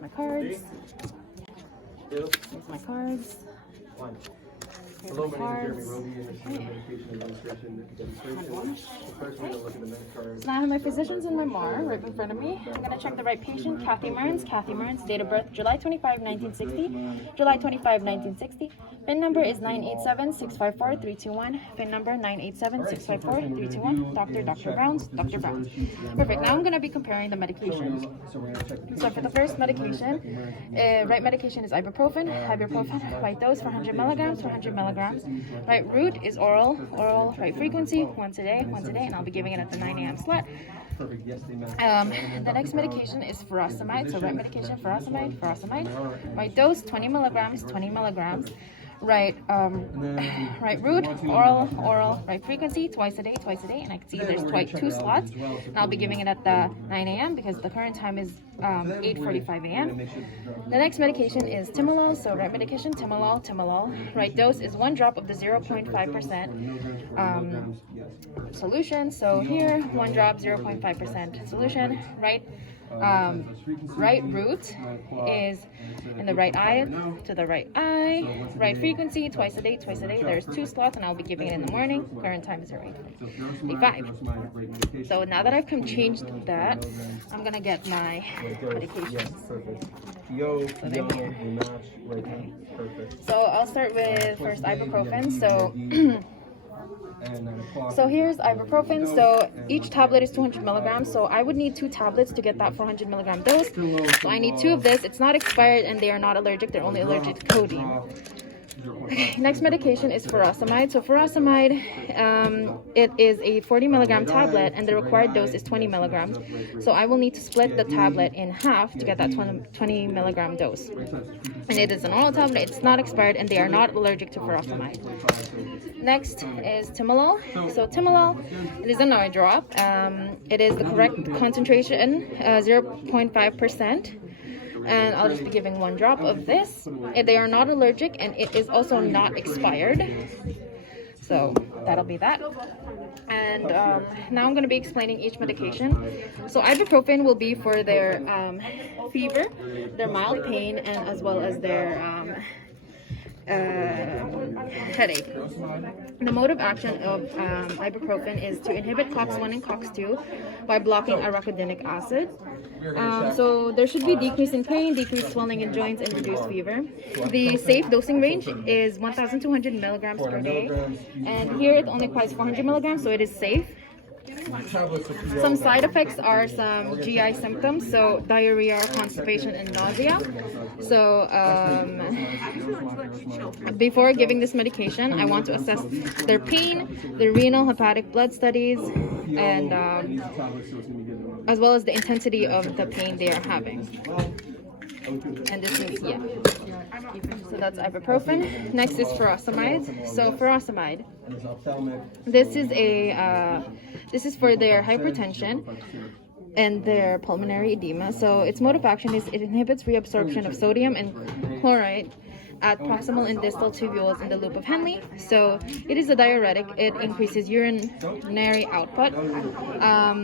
Here's my cards. Here's my cards. Hello, my name is Jeremy Roby, and this is the medication administration demonstration. First, we're going to look at the med card. So now I have my physicians and my MAR right in front of me. I'm going to check the right patient, Kathy Mearns, date of birth July 25, 1960. July 25, 1960. PIN number is 987-654-321. PIN number 987-654-321. Dr. Brown's. Perfect. Now I'm going to be comparing the medications. So for the first medication, right medication is ibuprofen. Right dose for 100 milligrams. Right route is oral. Right frequency, once a day, and I'll be giving it at the 9 a.m. slot. The next medication is furosemide. So right medication, furosemide. Right dose, 20 milligrams. Right route, oral, right frequency, twice a day, and I can see there's two slots, and I'll be giving it at the 9 a.m. because the current time is 8:45 a.m. The next medication is timolol. So right medication, timolol. Right dose is 1 drop of the 0.5% solution. So here, 1 drop, 0.5% solution. Right route is in the right eye to the right eye. Right frequency, twice a day. There's 2 slots, and I'll be giving it in the morning. Current time is 8:45. So now that I've changed that, I'm gonna get my medications. So I'll start with first ibuprofen. So here's ibuprofen. So each tablet is 200 milligrams. So I would need 2 tablets to get that 400 milligram dose. So I need 2 of this. It's not expired and they are not allergic. They're only allergic to codeine. Okay, next medication is furosemide. So furosemide, it is a 40 milligram tablet and the required dose is 20 milligrams. So I will need to split the tablet in half to get that 20 milligram dose. And it is an oral tablet, it's not expired, and they are not allergic to furosemide. Next is timolol. So timolol, it is an eye drop. It is the correct concentration, 0.5%. And I'll just be giving 1 drop of this. They are not allergic, and it is also not expired. So that'll be that. And now I'm going to be explaining each medication. So ibuprofen will be for their fever, their mild pain, and as well as their headache. The mode of action of ibuprofen is to inhibit COX-1 and COX-2 by blocking arachidonic acid. So there should be decrease in pain, decreased swelling in joints, and reduced fever. The safe dosing range is 1,200 milligrams per day, and here it only applies 400 milligrams, so it is safe. Some side effects are some GI symptoms, so diarrhea, constipation, and nausea. So before giving this medication, I want to assess their pain, their renal, hepatic, blood studies, and as well as the intensity of the pain they are having. And this is, so that's ibuprofen. Next is furosemide. So furosemide, this is for their hypertension and their pulmonary edema. So its mode of action is it inhibits reabsorption of sodium and chloride at proximal and distal tubules in the loop of Henle. So it is a diuretic. It increases urinary output.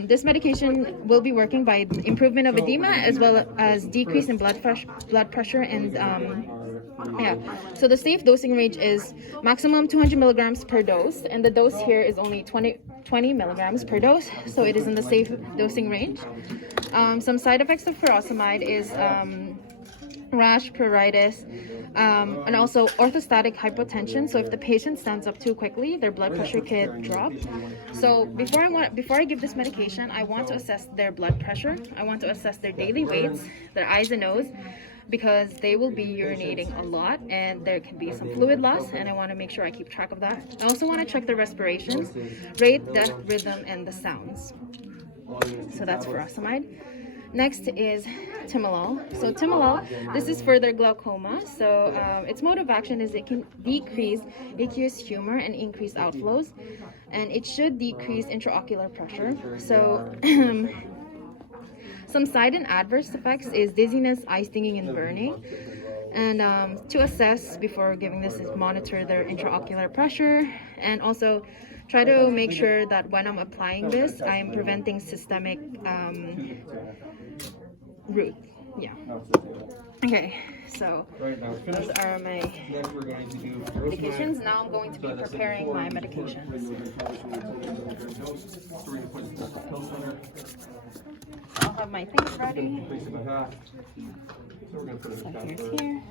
This medication will be working by improvement of edema as well as decrease in blood pressure and so the safe dosing range is maximum 200 milligrams per dose, and the dose here is only 20 milligrams per dose, so it is in the safe dosing range. Some side effects of furosemide is rash, pruritus, and also orthostatic hypotension. So if the patient stands up too quickly, their blood pressure could drop. So before I give this medication, I want to assess their blood pressure. I want to assess their daily weights, their eyes and nose, because they will be urinating a lot and there can be some fluid loss, and I want to make sure I keep track of that. I also want to check the respirations, rate, depth, rhythm, and the sounds. So that's furosemide. Next is timolol. So timolol, this is for their glaucoma. So its mode of action is it can decrease aqueous humor and increase outflows, and it should decrease intraocular pressure. So some side and adverse effects is dizziness, eye stinging, and burning. And to assess before giving this is monitor their intraocular pressure, and also try to make sure that when I'm applying this, I am preventing systemic route. Yeah. Okay, so Right now, it's those finished. are my Next, we're going to do medications. Now I'm going to be preparing my medications. I'll have my things ready. Place it by half. So we're going to put it So in the here's first. here,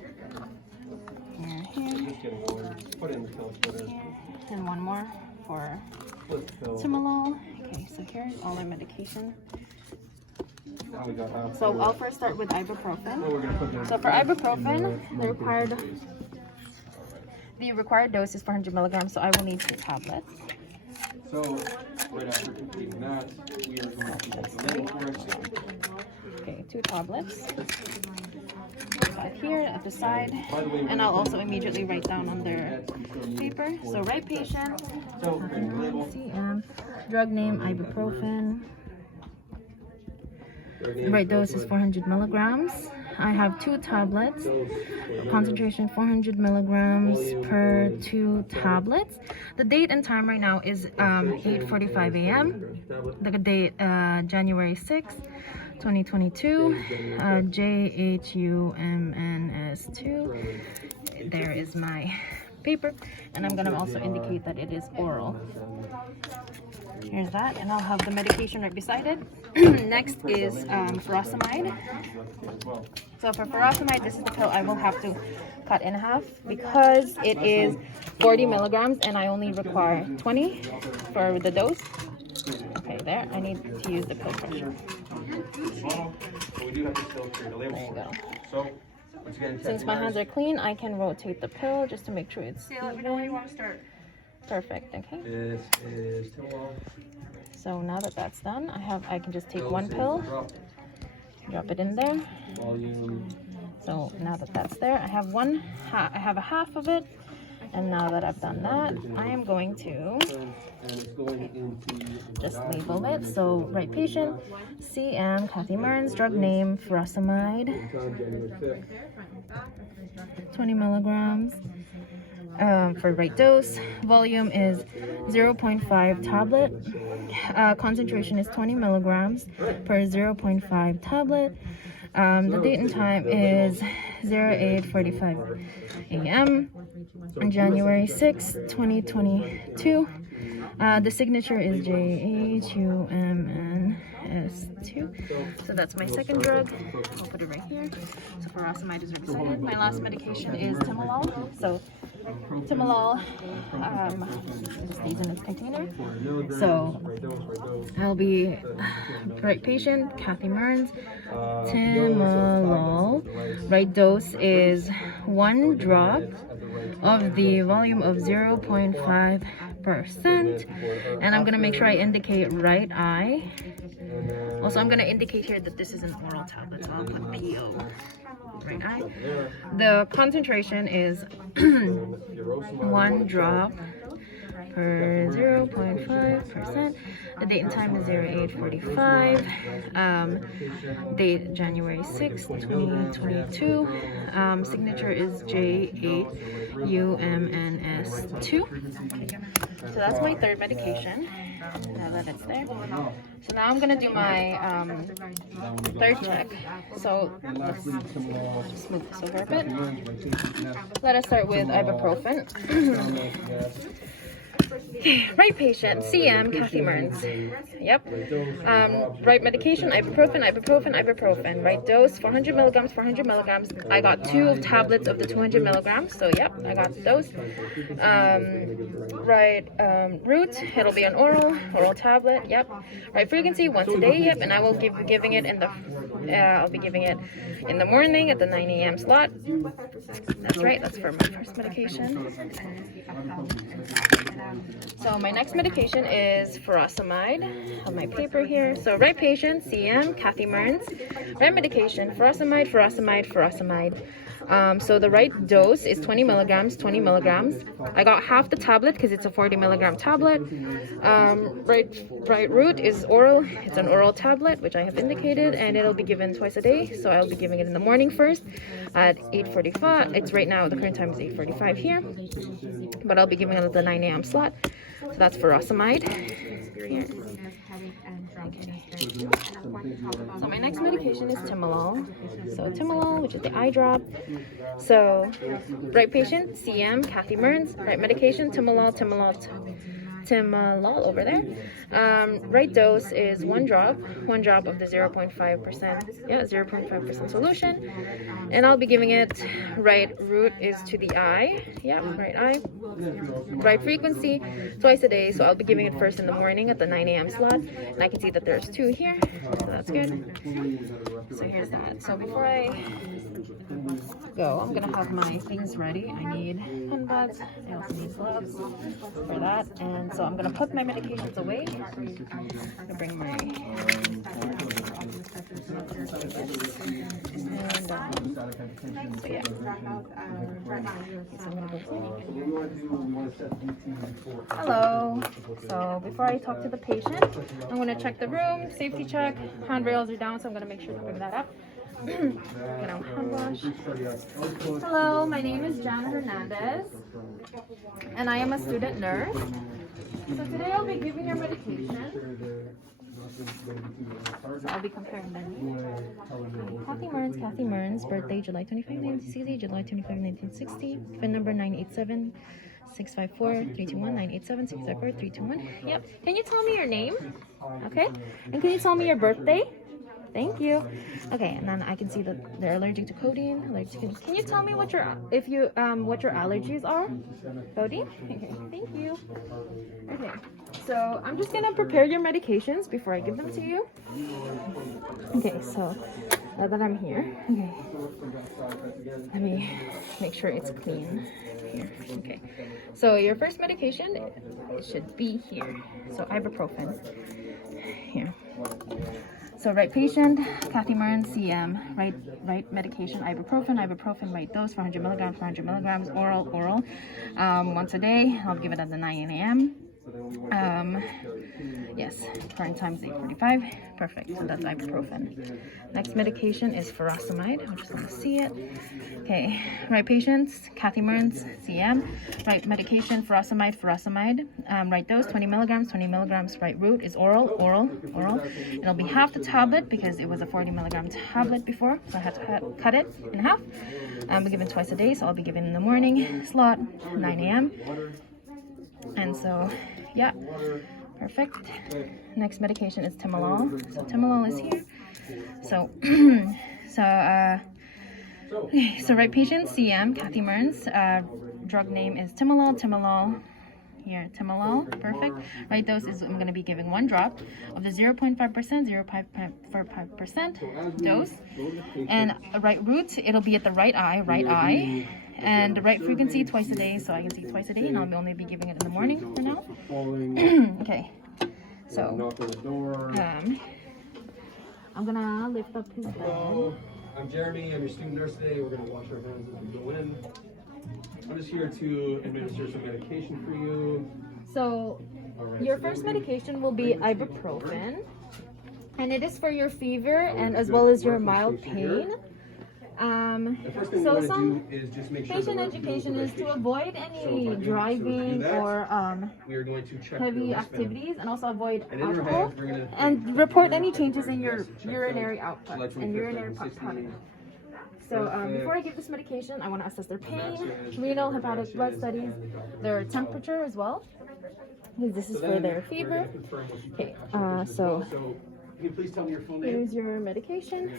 here, Just getting warm. Put it in the pill splitter. here, and one more for Split the pill. Timolol. Okay, so here's all my medication. Now we got half. So I'll first start with So ibuprofen. we're going to put So for ibuprofen, the required dose is 400 milligrams, so I will need 2 tablets. So, right after completing that, we are going to get the label for it. Okay, 2 tablets. Got here at the side, and I'll also immediately write down on their paper. So right patient, So, bring the label. CM, drug name ibuprofen. Right dose is 400 milligrams. I have 2 tablets. Concentration 400 milligrams per 2 tablets. The date and time right now is 8:45 a.m. The date January 6th, 2022. JHUMNS2. There is my paper, and I'm gonna also indicate that it is oral. Here's that, and I'll have the medication right beside it. Next is furosemide. So for furosemide, this is the pill I will have to cut in half because it is 40 milligrams and I only require 20 for the dose. Okay, there. I need to use the pill crusher. We do have to still create a label There you for it. go. So, once again, Since my hands are clean, I can rotate the pill just to make sure it's Let me know when you want to start. perfect. Okay. This is Timolol. So now that that's done, I can just take one pill, drop it in there. Volume. So now that that's there, I have I have a half of it, and now that I've done that, I am going to And it's going into just label it. So right patient, CM, Kathy Mearns, drug name, furosemide, January 5th. 20 milligrams. For right dose, volume is 0.5 tablet. Concentration is 20 milligrams per 0.5 tablet. The date and time is 08:45 a.m. on January 6, 2022. The signature is JHUMNS2. So that's my second drug. I'll put it right here. So furosemide is right beside it. My last medication is Timolol. So Timolol stays in its container. So I'll be right patient, Kathy Mearns, Timolol. Right dose is 1 drop of the volume of 0.5%. And I'm gonna make sure I indicate right eye. Also, I'm gonna indicate here that this is an oral tablet, so I'll put PO. Right eye. The concentration is 1 drop per 0.5%. The date and time is 08:45. Date January 6th, 2022. Signature is JHUMNS2. So that's my third medication. Now that it's there. So now I'm gonna do my third check. So let's just move this over a bit. Let us start with ibuprofen. Right patient, CM, Kathy Mearns. Yep. Right medication, ibuprofen. Right dose, 400 milligrams, 400 milligrams. I got 2 tablets of the 200 milligrams, so yep, I got those. Right route, it'll be an oral tablet, yep. Right frequency, once a day, yep, and I will be giving it in the morning at the 9 a.m. slot. That's right, that's for my first medication. So my next medication is furosemide. I have my paper here. So right patient, CM, Kathy Mearns. Right medication, furosemide. So the right dose is 20 milligrams. I got half the tablet because it's a 40 milligram tablet. Right route is oral. It's an oral tablet, which I have indicated, and it'll be given twice a day. So I'll be giving it in the morning first at 8:45. It's right now, the current time is 8:45 here, but I'll be giving it at the 9 a.m. slot. So that's furosemide. Here. So my next medication is timolol. So timolol, which is the eye drop. So right patient, CM, Kathy Miren. Right medication, timolol over there. Right dose is one drop of the 0.5% solution, and I'll be giving it. Right route is to the eye, right eye. Right frequency twice a day, so I'll be giving it first in the morning at the 9 a.m. slot, and I can see that there's 2 here, so that's good. So here's that. So before I go, I'm gonna have my things ready. I need pen bags, I also need gloves for that, and so I'm gonna put my medications away. I'm gonna bring my and so yeah. Hello. So before I talk to the patient, I'm gonna check the room, safety check. Handrails are down, so I'm gonna make sure to bring that up. Hand wash. Hello, my name is Jannah Hernandez, and I am a student nurse. So today I'll be giving your medication. So I'll be comparing them. Kathy Miren's birthday July 25, 1960, July 25, 1960. PIN number 987 654 321 987 654 321. Yep. Can you tell me your name? Okay. And can you tell me your birthday? Thank you. Okay, and then I can see that they're allergic to codeine. Can you tell me what your allergies are? Codeine? Okay, thank you. Okay, so I'm just gonna prepare your medications before I give them to you. Okay, so now that I'm here, okay, let me make sure it's clean here. Okay, so your first medication, it should be here. So ibuprofen here. So right patient, Kathy Miren, CM, right medication, ibuprofen, right dose, 400 milligrams, oral, once a day. I'll give it at the 9 a.m. Yes, current time is 8:45. Perfect. So that's ibuprofen. Next medication is furosemide. I just want to see it. Okay, right patients, Kathy Miren, CM. Right medication, furosemide. Right dose, 20 milligrams. Right route is oral. It'll be half the tablet because it was a 40 milligram tablet before, so I had to cut it in half. We're given twice a day, so I'll be given in the morning slot, 9 a.m. And so, yeah, perfect. Next medication is timolol. So timolol is here. So, so right patient, CM, Kathy Miren's drug name is timolol. Here, timolol, perfect. Right dose is I'm going to be giving one drop of the 0.5% dose. And right route, it'll be at the right eye. And the right frequency twice a day, so I can see twice a day, and I'll only be giving it in the morning for now. Okay, so I'm gonna lift up his bed. I'm Jeremy. I'm your student nurse today. We're gonna wash our hands as we go in. I'm just here to administer some medication for you. So your first medication will be ibuprofen, and it is for your fever and as well as your mild pain. So some patient education is to avoid any driving or heavy activities, and also avoid alcohol, and report any changes in your urinary output and urinary product. So before I give this medication, I want to assess their pain, renal, hepatic blood studies, their temperature as well, because this is for their fever. Okay, so here's your medication.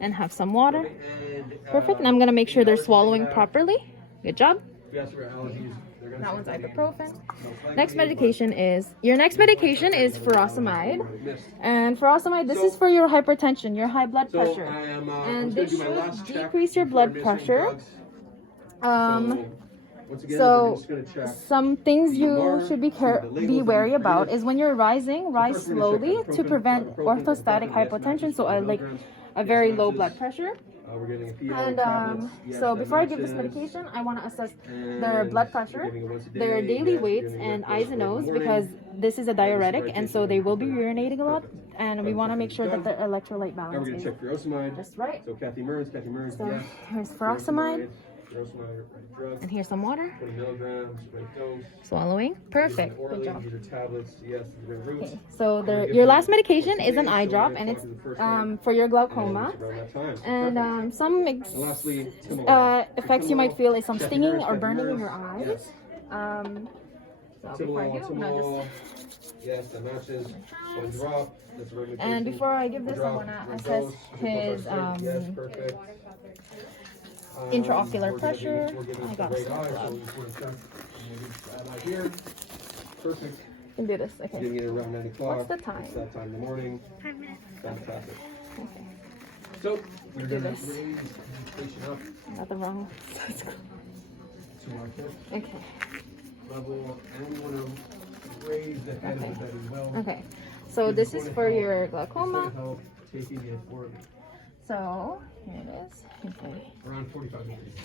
And have some water. Perfect. And I'm gonna make sure they're swallowing properly. Good job. That one's ibuprofen. Next medication is furosemide. And furosemide, this is for your hypertension, your high blood pressure. And this should decrease your blood pressure. So some things you should be wary about is when you're rising, rise slowly to prevent orthostatic hypotension, so like a very low blood pressure. And so before I give this medication, I want to assess their blood pressure, their daily weights, and eyes and nose, because this is a diuretic, and so they will be urinating a lot, and we want to make sure that the electrolyte balance is just right. So Kathy Miren, So here's furosemide. furosemide, right drug. And here's some water. 20 milligrams, right dose. Swallowing. Perfect. Good Orally, job. these are tablets. Yes, these are roots. Okay. So your last medication is an eye drop, and it's for your glaucoma. And some effects you might feel is some stinging or burning in your eyes. So before I do, I'm gonna just... Yes, that matches. One drop. That's right. And before I give this, I want to assess his intraocular pressure. I got some Perfect. You can do this. Okay. Getting it around 9 o'clock. What's the time? It's that time in the morning. 5 minutes. Fantastic. Okay. So we're Do going to this. raise the patient up Got the wrong. to our hip Okay. level, and we want to raise the head of the bed as well. Okay. So this is for your glaucoma. Help taking it forward. So here it is. Okay. Around 45 minutes.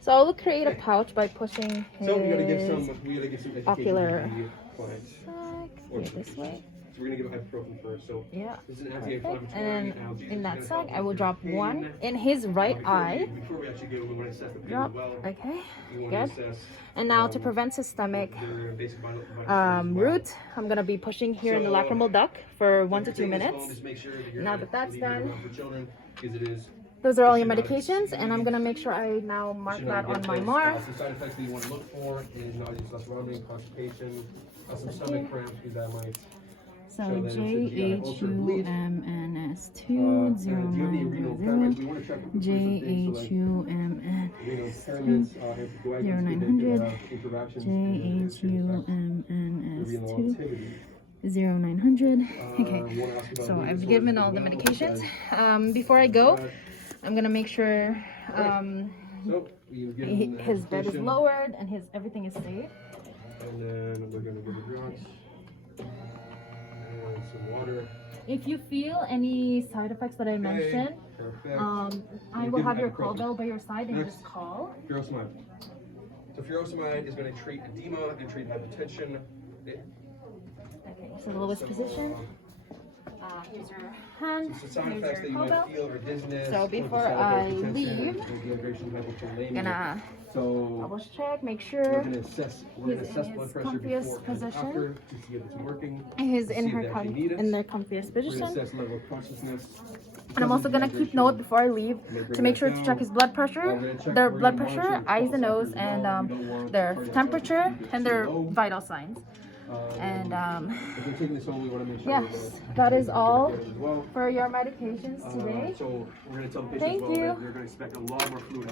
So I'll create a pouch by pushing his So we gotta give some education ocular to the clients. sac this way. So we're gonna give ibuprofen first. So Yeah. this is an Perfect. anti-inflammatory. And analgesic. in that It's sac, gonna I will help drop pain. one in his right eye. Before we actually go, we want to assess the pain Drop. as well. Okay. We want Good. to assess, And now to prevent systemic their basic vital signs as well. root, I'm gonna be pushing here in the So, lacrimal duct for 1 to 2 Taking this home, minutes. just make sure that you're Now that that's leaving it done, around for children, because it is. Those are all your medications, and I'm gonna make sure I now mark that on my mark. Some side effects that you want to look for is nausea, less vomiting, constipation, some stomach cramps, because that might. So show that it's a GI ulcer bleed. JHUMNS2 Do you have any renal impairments? We want to check for things like JHUMN renal impairments, anticoagulants, 0900 interactions, JHUMNS2 renal activity. 0900. Okay, wanna ask about so movement I've disorders given as all the well, medications. because- Before I go, I'm gonna make sure So you've given the his bed is education, lowered and his everything is safe. and then we're gonna give the drugs and some water. If you feel any side effects that I mentioned, Perfect. I will have your call bell by your side and Next. just call. Furosemide. So furosemide is going to treat edema and treat hypertension. Okay, so the lowest position. Here's your hand. So side Here's effects that your you call might bell. feel are dizziness. So before cortisol, I hypertension, leave, dehydration, hypovolemia. Gonna So double check, make we're sure going to assess. We're going to he's in assess his blood pressure comfiest before and position. after to see if it's working. he's to in see her if they actually need it. in their comfiest We're going to position. assess level of consciousness. And I'm also gonna keep note before I leave to make sure to check his blood pressure, their blood pressure, eyes and nose, and their temperature and their vital signs. And If we're taking this home, we want to make sure yes, that is all as well. for your medications today. So we're going to tell the patient Thank as well you. that they're going to expect a lot more fluid.